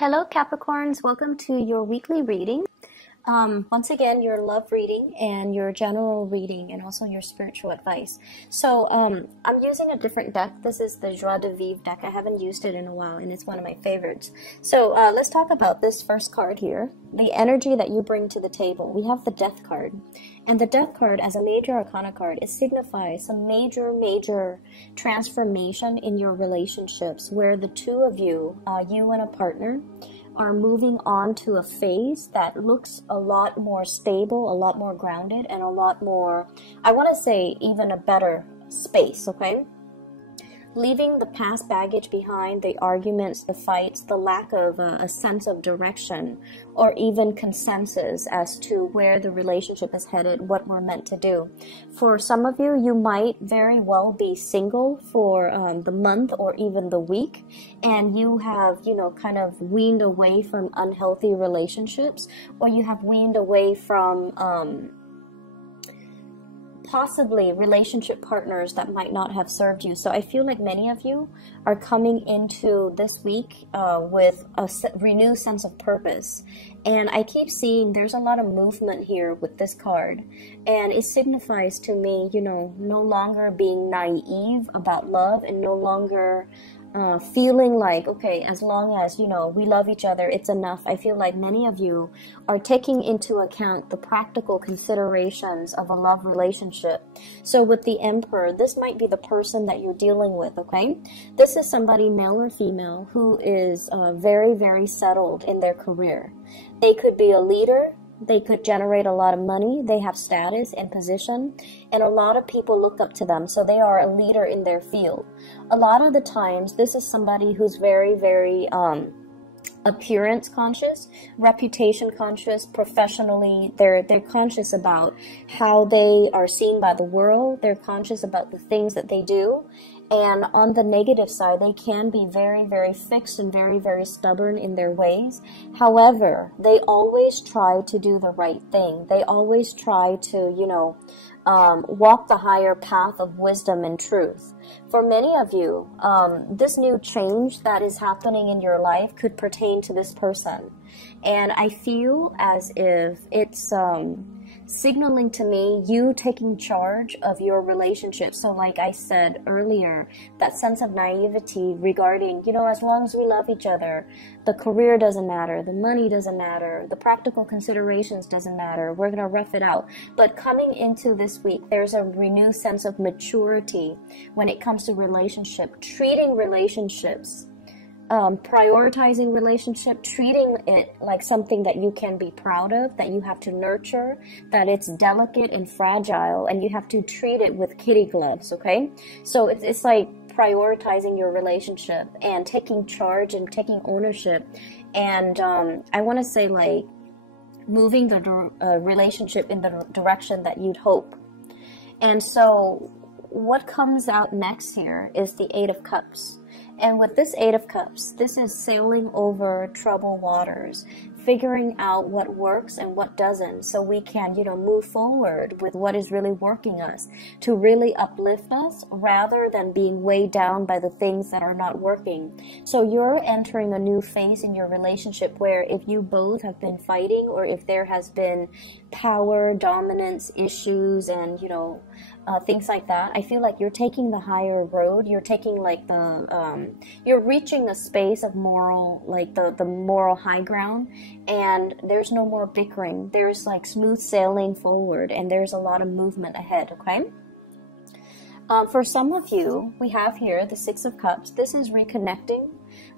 Hello Capricorns, welcome to your weekly reading. Once again, your love reading and your general reading and also your spiritual advice. So I'm using a different deck. This is the Joie de Vivre deck. I haven't used it in a while and it's one of my favorites. So let's talk about this first card here. The energy that you bring to the table. We have the Death card. And the Death card as a major arcana card, it signifies some major transformation in your relationships where the two of you, you and a partner, are moving on to a phase that looks a lot more stable, a lot more grounded, and a lot more, I want to say, even a better space, okay? Leaving the past baggage behind, the arguments, the fights, the lack of a sense of direction, or even consensus as to where the relationship is headed, what we're meant to do. For some of you, you might very well be single for the month or even the week, and you have, kind of weaned away from unhealthy relationships, or you have weaned away from possibly relationship partners that might not have served you. So I feel like many of you are coming into this week with a renewed sense of purpose. And I keep seeing there's a lot of movement here with this card. And it signifies to me, no longer being naive about love and no longer feeling like, okay, as long as, we love each other, it's enough. I feel like many of you are taking into account the practical considerations of a love relationship. So with the Emperor, this might be the person that you're dealing with, okay? This is somebody, male or female, who is very settled in their career. They could be a leader. They could generate a lot of money. They have status and position, and a lot of people look up to them. So they are a leader in their field. A lot of the times, this is somebody who's very appearance conscious, reputation conscious, professionally. They're conscious about how they are seen by the world. They're conscious about the things that they do. And on the negative side, they can be very fixed and very stubborn in their ways. However, they always try to do the right thing. They always try to, walk the higher path of wisdom and truth. For many of you, this new change that is happening in your life could pertain to this person. And I feel as if it's signaling to me you taking charge of your relationship. So like I said earlier, that sense of naivety regarding, as long as we love each other, the career doesn't matter, the money doesn't matter, the practical considerations doesn't matter, we're gonna rough it out. But coming into this week, there's a renewed sense of maturity when it comes to relationship, treating relationships, prioritizing relationship, treating it like something that you can be proud of, that you have to nurture, that it's delicate and fragile, and you have to treat it with kitty gloves, okay? So it's like prioritizing your relationship and taking charge and taking ownership. And I want to say, like, moving the relationship in the direction that you'd hope. And so what comes out next here is the Eight of Cups. And with this Eight of Cups, this is sailing over troubled waters, figuring out what works and what doesn't, so we can, move forward with what is really working us, to really uplift us rather than being weighed down by the things that are not working. So you're entering a new phase in your relationship where if you both have been fighting, or if there has been power, dominance issues, and, things like that, I feel like you're taking the higher road. You're taking like you're reaching a space of moral, like the moral high ground, and there's no more bickering. There's like smooth sailing forward, and there's a lot of movement ahead, okay? For some of you, we have here the Six of Cups. This is reconnecting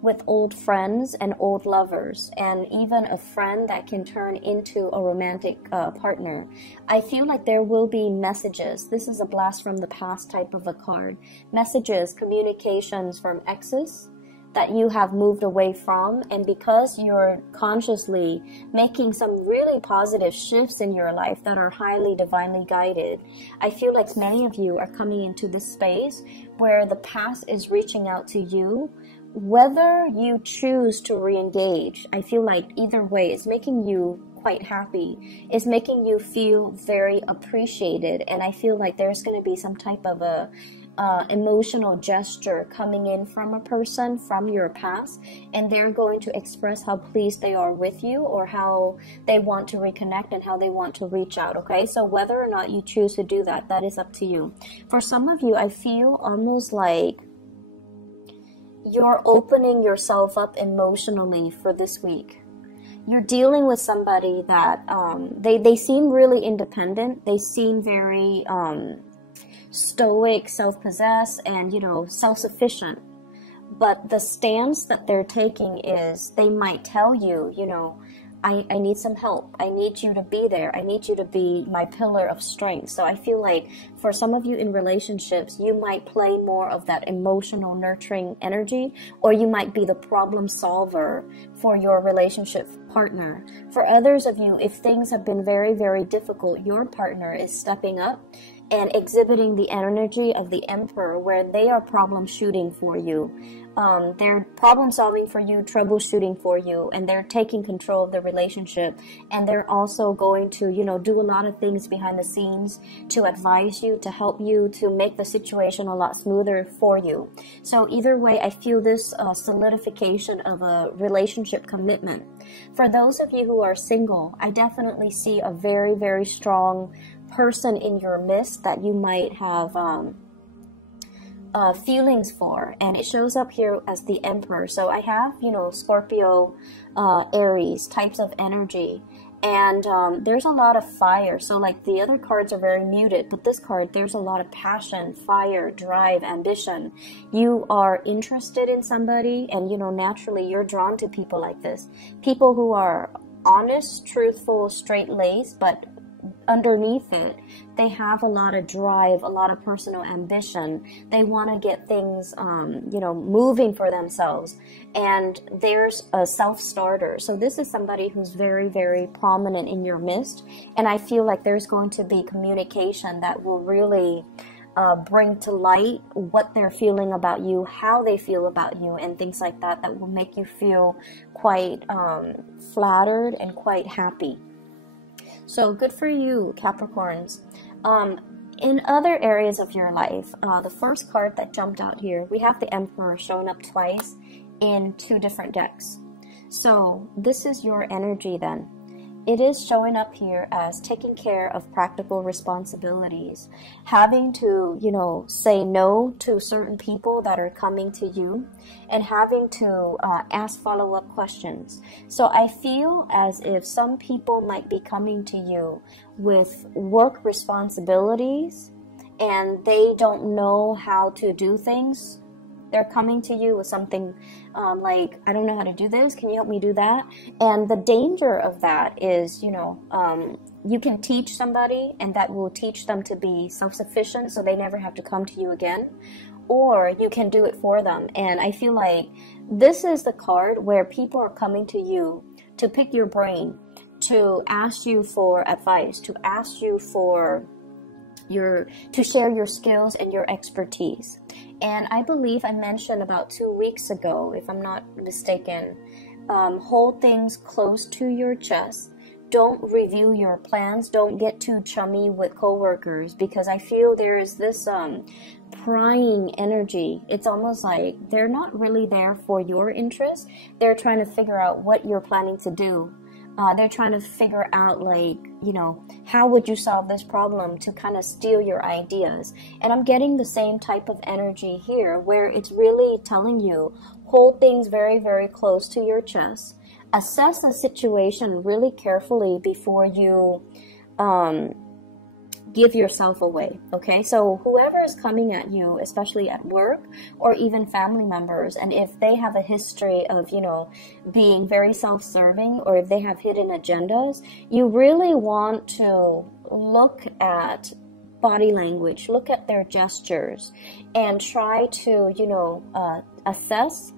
with old friends and old lovers, and even a friend that can turn into a romantic partner. I feel like there will be messages. This is a blast from the past type of a card. Messages, communications from exes that you have moved away from, and because you're consciously making some really positive shifts in your life that are highly divinely guided, I feel like many of you are coming into this space where the past is reaching out to you. Whether you choose to re-engage, I feel like either way, it's making you quite happy. It's making you feel very appreciated, and I feel like there's going to be some type of a emotional gesture coming in from a person from your past, and they're going to express how pleased they are with you, or how they want to reconnect and how they want to reach out. Okay, so whether or not you choose to do that, that is up to you. For some of you, I feel almost like you're opening yourself up emotionally for this week. You're dealing with somebody that they seem really independent. They seem very stoic, self-possessed, and, you know, self-sufficient. But the stance that they're taking is, they might tell you, you know, I need some help. I need you to be there. I need you to be my pillar of strength. So I feel like for some of you in relationships, you might play more of that emotional nurturing energy, or you might be the problem solver for your relationship partner. For others of you, if things have been very, very difficult, your partner is stepping up and exhibiting the energy of the Emperor, where they are problem shooting for you. They're problem solving for you, troubleshooting for you, and they're taking control of the relationship. And they're also going to, you know, do a lot of things behind the scenes to advise you, to help you, to make the situation a lot smoother for you. So either way, I feel this solidification of a relationship commitment. For those of you who are single, I definitely see a very, very strong person in your midst that you might have feelings for, and it shows up here as the Emperor. So I have, you know, Scorpio, Aries types of energy, and there's a lot of fire. So like the other cards are very muted, but this card, there's a lot of passion, fire, drive, ambition. You are interested in somebody, and, you know, naturally you're drawn to people like this, people who are honest, truthful, straight-laced, but underneath it, they have a lot of drive, a lot of personal ambition. They want to get things, you know, moving for themselves. And there's a self-starter. So this is somebody who's very, very prominent in your midst. And I feel like there's going to be communication that will really bring to light what they're feeling about you, how they feel about you, and things like that, that will make you feel quite flattered and quite happy. So good for you, Capricorns. In other areas of your life, the first card that jumped out here, we have the Emperor showing up twice in two different decks. So this is your energy then. It is showing up here as taking care of practical responsibilities, having to, you know, say no to certain people that are coming to you, and having to ask follow-up questions. So I feel as if some people might be coming to you with work responsibilities and they don't know how to do things. They're coming to you with something like, I don't know how to do this. Can you help me do that? And the danger of that is, you know, you can teach somebody and that will teach them to be self-sufficient so they never have to come to you again. Or you can do it for them. And I feel like this is the card where people are coming to you to pick your brain, to ask you for advice, to ask you for to share your skills and your expertise. And I believe I mentioned about 2 weeks ago, if I'm not mistaken, hold things close to your chest. Don't review your plans. Don't get too chummy with coworkers, because I feel there is this prying energy. It's almost like they're not really there for your interest. They're trying to figure out what you're planning to do. They're trying to figure out, like, you know, how would you solve this problem, to kind of steal your ideas. And I'm getting the same type of energy here, where it's really telling you, hold things very, very close to your chest. Assess the situation really carefully before you give yourself away, okay? So whoever is coming at you, especially at work or even family members, and if they have a history of, you know, being very self-serving, or if they have hidden agendas, you really want to look at body language, look at their gestures, and try to, you know, assess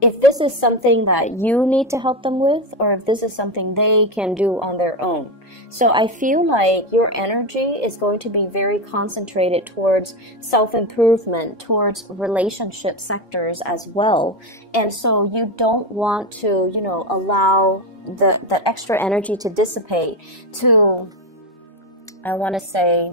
if this is something that you need to help them with, or if this is something they can do on their own. So I feel like your energy is going to be very concentrated towards self-improvement, towards relationship sectors as well. And so you don't want to, you know, allow the extra energy to dissipate to, I want to say,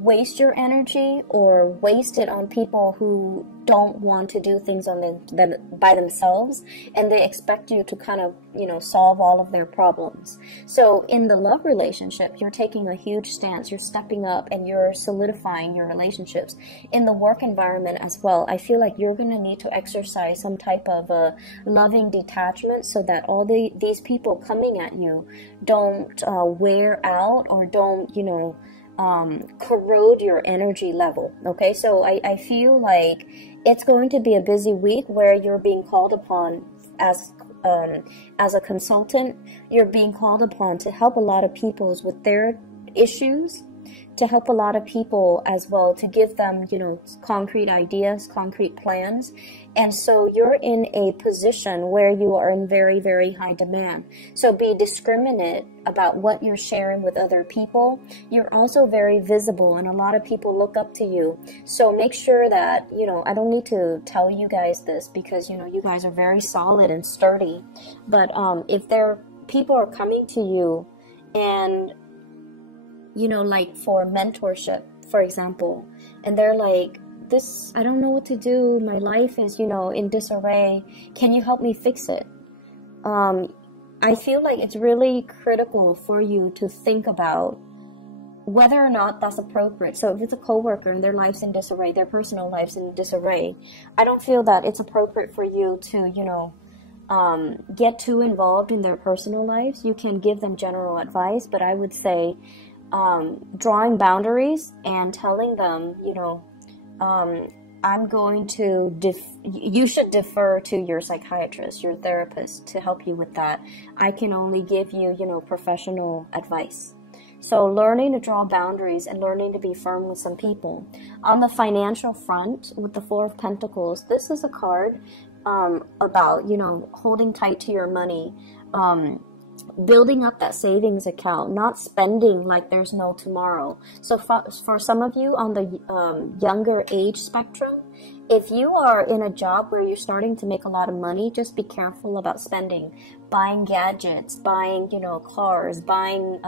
waste your energy or waste it on people who don't want to do things on them by themselves, and they expect you to kind of, you know, solve all of their problems. So in the love relationship, you're taking a huge stance, you're stepping up, and you're solidifying your relationships. In the work environment as well, I feel like you're going to need to exercise some type of a loving detachment so that all these people coming at you don't wear out or don't, you know, corrode your energy level. Okay, so I feel like it's going to be a busy week where you're being called upon as a consultant. You're being called upon to help a lot of people with their issues, to help a lot of people as well, to give them, you know, concrete ideas, concrete plans. And so you're in a position where you are in very, very high demand. So be discriminate about what you're sharing with other people. You're also very visible, and a lot of people look up to you. So make sure that, you know, I don't need to tell you guys this because, you know, you guys are very solid and sturdy. But if people are coming to you and, you know, like for mentorship, for example, and they're like, this, I don't know what to do. My life is, you know, in disarray. Can you help me fix it? I feel like it's really critical for you to think about whether or not that's appropriate. So if it's a coworker and their life's in disarray, their personal life's in disarray, I don't feel that it's appropriate for you to, you know, get too involved in their personal lives. You can give them general advice, but I would say drawing boundaries and telling them, you know, I'm going to, you should defer to your psychiatrist, your therapist to help you with that. I can only give you, you know, professional advice. So learning to draw boundaries and learning to be firm with some people. On the financial front, with the Four of Pentacles, this is a card about, you know, holding tight to your money, building up that savings account, not spending like there's no tomorrow. So for some of you on the younger age spectrum, if you are in a job where you're starting to make a lot of money, just be careful about spending, buying gadgets, buying, you know, cars, buying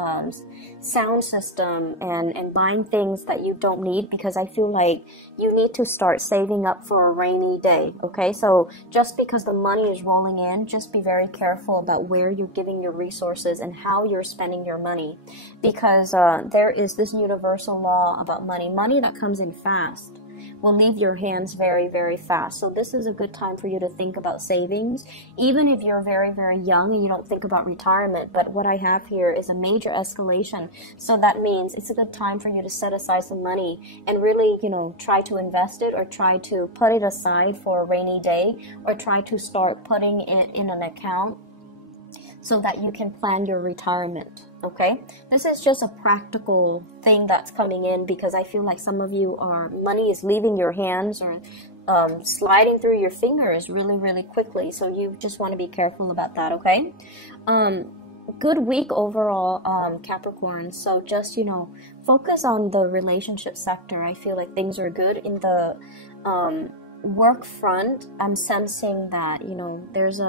sound system, and buying things that you don't need, because I feel like you need to start saving up for a rainy day. Okay, so just because the money is rolling in, just be very careful about where you're giving your resources and how you're spending your money, because there is this universal law about money. Money that comes in fast will leave your hands very, very fast. So this is a good time for you to think about savings, even if you're very, very young and you don't think about retirement. But what I have here is a major escalation. So that means it's a good time for you to set aside some money and really, you know, try to invest it, or try to put it aside for a rainy day, or try to start putting it in an account so that you can plan your retirement. Okay, this is just a practical thing that's coming in, because I feel like some of you money is leaving your hands or sliding through your fingers really, really quickly. So you just want to be careful about that. Okay, good week overall, Capricorn. So just, you know, focus on the relationship sector. I feel like things are good. In the work front, I'm sensing that, you know, there's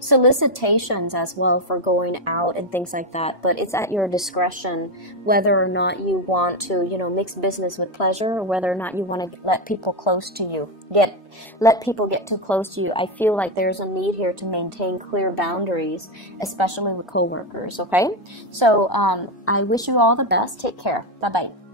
solicitations as well for going out and things like that, but it's at your discretion whether or not you want to, you know, mix business with pleasure, or whether or not you want to let people close to you let people get too close to you. I feel like there's a need here to maintain clear boundaries, especially with coworkers. Okay, so I wish you all the best. Take care. Bye bye.